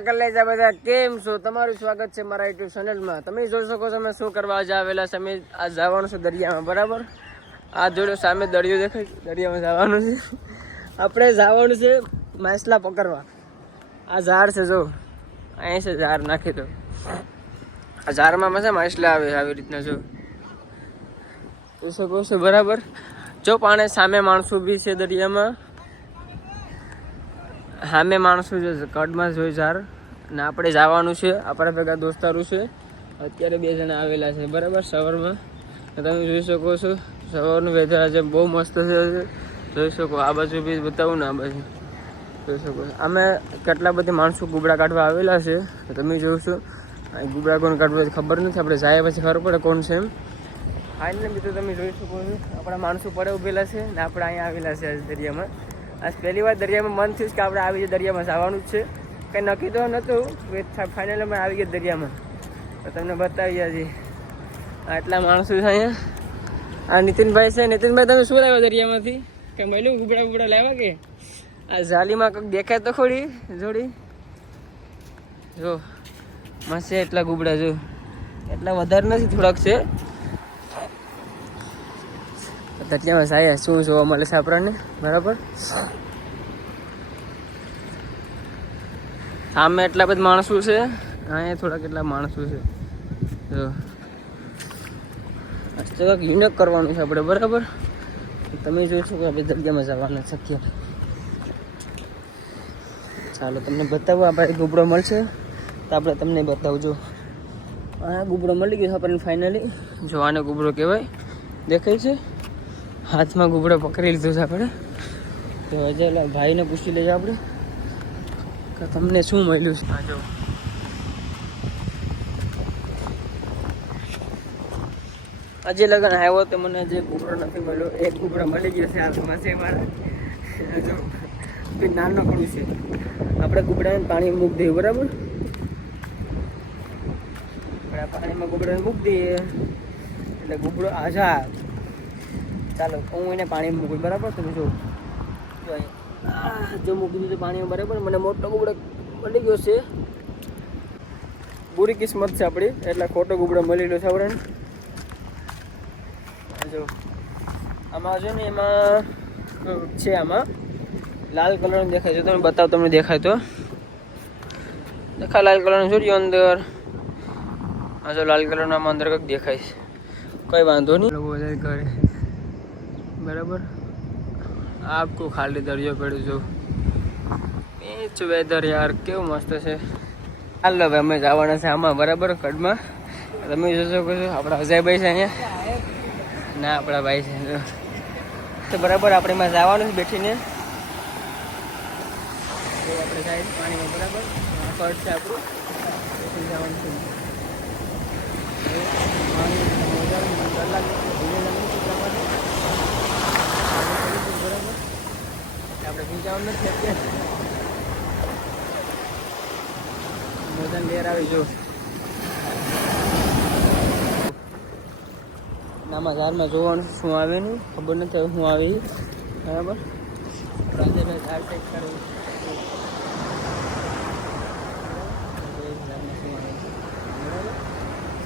કલેજા બધા. કેમ છો? તમારું સ્વાગત છે મારા યુટ્યુબ ચેનલમાં તમે જોઈ શકો છો શું કરવા આજે આવેલા છે. આ જવાનું છે દરિયામાં, બરાબર? આ જોડો સામે દરિયો દેખાય દરિયામાં જવાનું છે. આપણે જવાનું છે માછલા પકડવા. આ ઝાડ છે, જો. અહીં છે ઝાડ, નાખી તો આ ઝાડમાં મજા માછલા આવે આવી રીતના, જો. જોઈ શકો છો, બરાબર? જો પાણે સામે માણસો બી છે દરિયામાં. સામે માણસો છે કડમાં જોઈ ઝાર અને આપણે જવાનું છે, આપણા ભેગા દોસ્તારું છે. અત્યારે બે જણા આવેલા છે, બરાબર સવારમાં. તમે જોઈ શકો છો, સવારનું વેધર આજે બહુ મસ્ત છે જોઈ શકો, આ બાજુ બી બતાવું ને આ બાજુ. જોઈ શકો. અમે કેટલા બધી માણસો ગુબડા કાઢવા આવેલા છે, તમે જોશો. ગુબડા કોણ કાઢવા ખબર નથી, આપણે જાય પછી ખબર પડે કોણ છે એમ. ફાઇનલ મિત્રો, તમે જોઈ શકો છો, આપણા માણસો પડે ઉભેલા છે ને આપણે અહીંયા આવેલા છે દરિયામાં. આજ પહેલી વાર દરિયામાં મન થયું કે આપણે આવી દરિયામાં જવાનું જ છે. કંઈ નક્કી તો નહોતું ફાઇનલ અમે આવી ગયા દરિયામાં. તો તમને બતાવી આજે. આટલા માણસો છે અહીંયા. આ નીતિનભાઈ છે. નીતિનભાઈ, તમે શું લાવ્યા દરિયામાંથી? કંઈ મળ્યું? ગુબડા ગુબડા લાવ્યા કે? આ જાલીમાં કંઈક દેખાય તો ખોડી, જોડી. જો, મસ્ત છે એટલા ગુબડા, જો. એટલા વધારે નથી, થોડાક છે. દરિયામાં સાયા શું જોવા મળે છે આપણને? બરાબર? સામે એટલા બધા માણસો છે? અહીંયા થોડા કેટલા માણસો છે. તો કંઈક યુનિક કરવાનું છે આપણે, બરાબર? તમે જોઈ કે આપણે જગ્યામાં જવાના શક્ય ચાલો, તમને બતાવો, આપણે ગુબડો મળશે. તો આપણે તમને બતાવજો. આ ગુબડો મળી ગયો આપણને ફાઇનલી જો, આને ગુબડો કહેવાય. દેખાય છે? હાથમાં ગુબડો પકડી લીધો છે આપણે. તો હજાર ભાઈને પૂછી લઈએ આપણે. કે તમને શું મળ્યું છે? જો. આજે લગન આવ્યો તો મને જે ગુબડો નથી મળ્યો એક ગુબડો મળી ગયો છે હાથમાં છે મારા જો નાનો પણ છે. આપણે ગુબડાને પાણી મૂકી દઈએ બરાબર? આપણે પાણીમાં ગુબડાને મૂકી દઈએ. એટલે ગુબડો આજા ચાલો હું એને પાણી મૂકું બરાબર? તમે જો અહીંયા. જો મૂકી દીધું પાણીમાં બરાબર, મને મોટો ગુબડો મળી ગયો છે. બુરી કિસ્મત છે આપણી, એટલે ખોટો ગુબડો મળી ગયો છે આપણે. જો, આમાં જો ને એમાં છે આમાં. લાલ કલરનું દેખાય છે, તમે બતાવો, તમને દેખાય તો. દેખા લાલ કલરનું જોડ્યું અંદર? આ જો લાલ કલરનું આમાં અંદર કંઈક દેખાય છે. કંઈ વાંધો નહીં. બરાબર? આખું ખાલી દરિયો પડ્યું છું. એચ વેધર યાર, કેવું મસ્ત છે. હાલ હવે અમે જવાના છે આમાં, બરાબર, કડમાં. તમે જોઈ શકો આપણા અજયભાઈ છે અહીંયા. ના, આપણા ભાઈ છે. તો બરાબર, આપણે એમાં જવાનું છે બેઠીને. આપણે જાય પાણીમાં, બરાબર. આ છે આપણું. જવાનું છે પાણી મજા આવે, ડર લાગે તો ધીરે લાગે તો જવાનું. બરાબર આપણે ભીંજાવાનું નથી અત્યારે? મોજાની લેર આવી જો. નામાં ઝાડમાં જોવાનું શું આવે નું ખબર નથી હવે શું આવે. બરાબર? રાંધેલા ઝાડ ચેક કરવું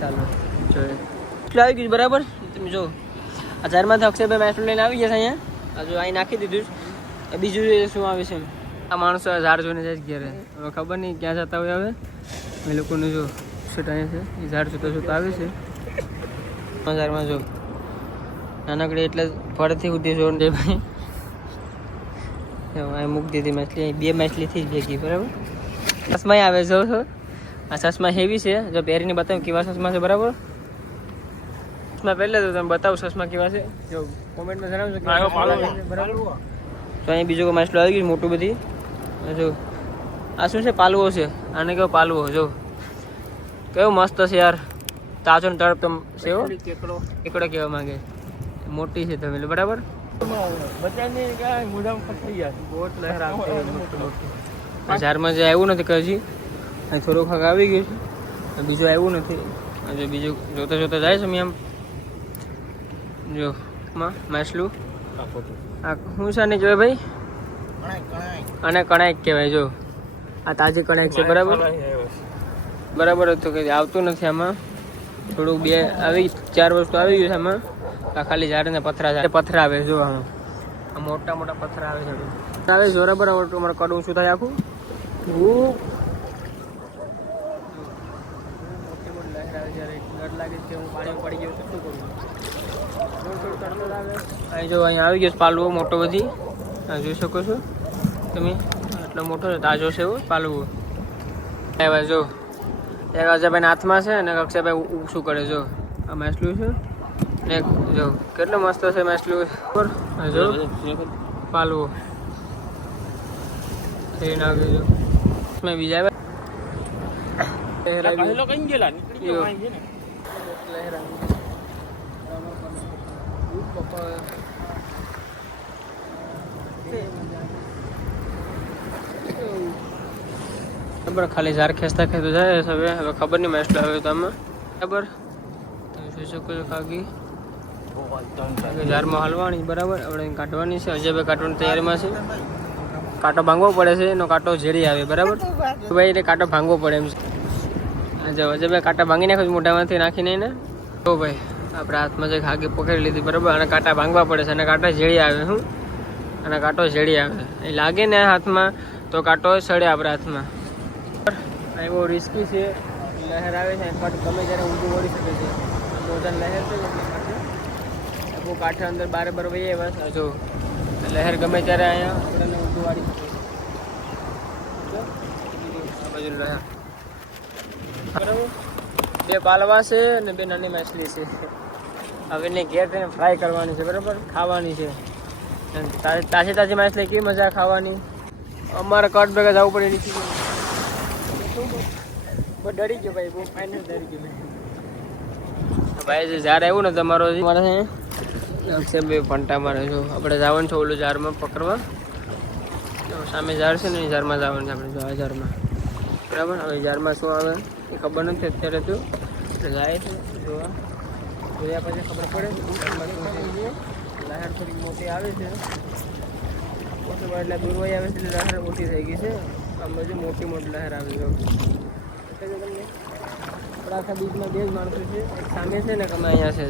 ચાલો, જોઈએ. એટલું આવી ગયું બરાબર? તમે જો આ ઝાડમાંથી અક્ષયભાઈ મેસલું લઈને આવી છે અહીંયા. હજુ અહીં નાખી દીધું છે. બીજું શું આવે છે આ માણસો આ ઝાડ જોઈને જાય છે ઘેરે. હવે ખબર નહીં ક્યાં જતા હોય હવે. એ લોકોનું જો શૂટ અહીંયા છે. એ ઝાડ જોતા જોતા આવે છે. બજારમાં ઝાડમાં જો. નાનકડી એટલે ફળથી સુધી જો ને ભાઈ. અહીં મૂકી દીધી માછલી. અહીં બે માછલીથી જ ભેગી બરાબર? ચશ્મા આવે જો છો આ ચશ્મા હેવી છે. જો પહેરીને બતાવું કેવા ચશ્મા છે બરાબર? ચશ્મા પહેલે તો તમે બતાવો ચશ્મા કેવા છે. જો કોમેન્ટમાં જણાવજો બરાબર? તો અહીં બીજો માછલો આવી ગયું મોટું બધી. જો. આ શું છે? પાલવો છે. આને કેવો પાલવો? જો. કેવો મસ્ત છે યાર. તાજો ને તડપ છે એકડો કહેવા માંગે. મોટી છે તમે બરાબર? ઝાડમાં જે આવ્યું નથી હજી. અહીં થોડું ખાક આવી ગયું છે. બીજું આવ્યું નથી. હજુ બીજું જોતા જોતા જાય છે મેં એમ જો. માં માછલું. આ શું છે ને જોયે ભાઈ? અને કણાઈક કહેવાય જો. આ તાજી કણાઈક છે બરાબર? બરાબર તો કે આવતું નથી આમાં. થોડુંક બે આવી ચાર વસ્તુ આવી ગયું છે આમાં. આ ખાલી ઝાડ ને પથરા ઝાડ પથરા આવે જો આમાં. આ મોટા મોટા પથરા આવે છે આવે છે બરાબર? તમારે કડું શું થાય આખું? મોટી મોટી લહેર આવે જ્યારે ડર લાગે છે હું પાણી પડી ગયો તો શું કરું થોડું થોડું તડકો લાગે અહીં જો અહીંયા આવી ગયો પાલવો મોટો બધી. જોઈ શકો છો તમે. આટલો મોટો છે તાજો છે એવો પાલવો. એવા જો એક અજયભાઈ હાથમાં છે અને ઉ- શું કરે જો. આ મેસલું છે. ને જો કેટલો મસ્ત છે મેસલું. ઉપર આ જો પાલવો. એ નાખ્યું જો. મેં બીજા લહેર આવી. આવી. ખબર ખાલી ઝાર ખેંચતા ખેંચતા જાય હવે. હવે ખબર નહીં, મેસ્ટ આવ્યો તમે બરાબર? તમે જોઈ શકો છો કાકી. ઝારમાં હાલવાની, બરાબર? આપણે કાઢવાની છે. અજયભાઈ કાઢવાની તૈયારીમાં છે. કાંટો ભાંગવો પડે છે, એનો કાંટો ઝેરી આવે, બરાબર? ભાઈ એટલે કાંટો ભાંગવો પડે એમ છે. હા જો અજયભાઈ કાંટા ભાંગી નાખો છો મોઢામાંથી, નાખીને ને તો ભાઈ આપણે હાથમાં જે ખાગી પકડી લીધી, બરાબર? અને કાંટા ભાંગવા પડે છે, અને કાંટા ઝેડી આવે શું અને કાંટો ઝેડી આવે. એ લાગે ને હાથમાં, તો કાંટો સડે આપણા હાથમાં. એ બહુ રિસ્કી છે. લહેર આવે છે કટ ગમે ત્યારે ઊંધું વળી શકે છે. મોટર લહેર છે કાંઠે અંદર બારે બાર વહીએ બસ જો. લહેર ગમે ત્યારે અહીંયા આપણને ઊંધું વાળી શકે આ બરાબર? બે પાલવા છે અને બે નાની માછલી છે. હવે એને ઘેર થઈને ફ્રાય કરવાની છે, બરાબર? ખાવાની છે. તાજી તાજી માછલી કેવી મજા ખાવાની? અમારે કટ ભેગા જવું પડે નીચે ડરી ગયો ભાઈ, બહુ ફાઇનલ ડરી ગયો ભાઈ. ઝાડ આવ્યું ને તમારો મારે છે બે ફંટા મારે જો આપણે જવાનું છે ઓલું ઝાડમાં પકડવા. સામે ઝાડ છે ને, એ ઝાડમાં જવાનું છે આપણે જો આ ઝાડમાં. બરાબર? હવે ઝાડમાં શું આવે? એ ખબર નથી અત્યારે તો. લાય છે જોવા. જોયા પછી ખબર પડે. લહેર થોડી મોટી આવે છે. ઓછું એટલે દુરવાઈ આવે છે એટલે લહેર મોટી થઈ ગઈ છે. આ બાજુ મોટી મોટી લહેર આવી ગયો તમને આખા બીજમાં બે માણસો છે. એક સામે છે ને તમે અહીંયા છે.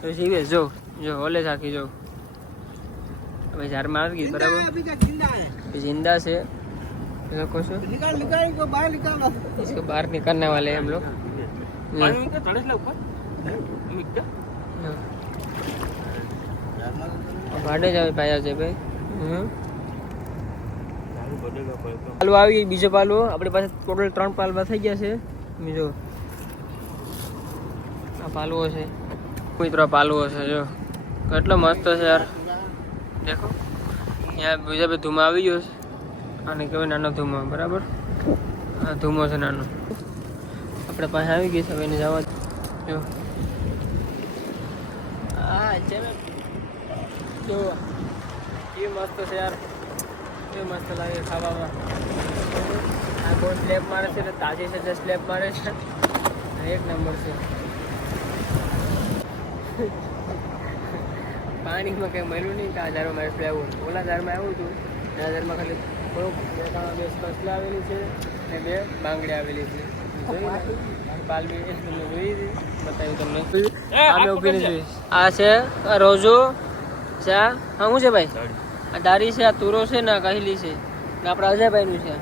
તો જીવે જો જો હોલે થાકી જો. હવે ચારમાં આવી ગઈ બરાબર? જિંદા છે. से देखो सो निकाल निकाल इनको बाहर निकाल इसको बाहर निकालने वाले हैं हम लोग ભાડે જ આવે પાયા છે ભાઈ હમ. પાલવો આવી ગઈ બીજો પાલવો આપણી પાસે ટોટલ ત્રણ પાલવા થઈ ગયા છે બીજો આ પાલવો છે મિત્રો પાલવો છે જો કેટલો મસ્ત છે યાર દેખો ત્યાં બીજા બે ધુમા આવી ગયો છે આને કહેવાય નાનો ધુમો બરાબર? આ ધુમો છે નાનો. આપણે પાસે આવી ગઈ છે એને જવા. જો. આ છે જો. એ મસ્ત છે યાર. એ મસ્ત લાગે ખાવામાં. આ બહુ સ્લેબ મારે છે એટલે તાજી છે જે સ્લેબ મારે છે. એક નંબર છે. પાણીમાં કંઈ મળ્યું નહીં તો આ ઝાડમાં મારે સ્લેબ ઓલા ઝાડમાં આવ્યું હતું. આ ઝાડમાં ખાલી થોડુંક બે ત્રણ બે કસલા આવેલી છે ને બે બાંગડી આવેલી છે. આ છે આ રોજો. છે આ? હા શું છે ભાઈ? આ દારી છે આ તુરો છે ને આ કહેલી છે. ને આપણા અજયભાઈનું છે.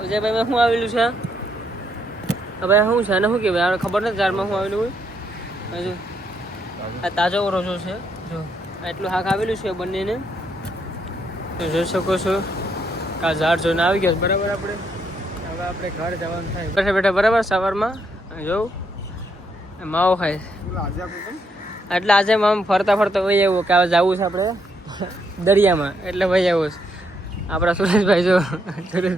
અજયભાઈમાં શું આવેલું છે? હવે શું છે ને શું કહેવાય? આ ખબર નથી ઝાડમાં શું આવેલું હોય? હજુ. આ તાજો રોજો છે. જો. આ એટલું હાક આવેલું છે બંનેને. તો જોઈ શકો છો. આ ઝાડ જોઈને આવી ગયા બરાબર આપણે? હવે આપણે ઘર જવાનું થાય. બેઠા બેઠા બરાબર સવારમાં? જોઉં. માવો ખાય. એટલે આજે આમ ફરતા ફરતા વહી આવ્યું કે હવે જવું છે આપણે. દરિયામાં. એટલે વહી આવ્યો છે. આપણા સુરેશભાઈ જો. સુરેશ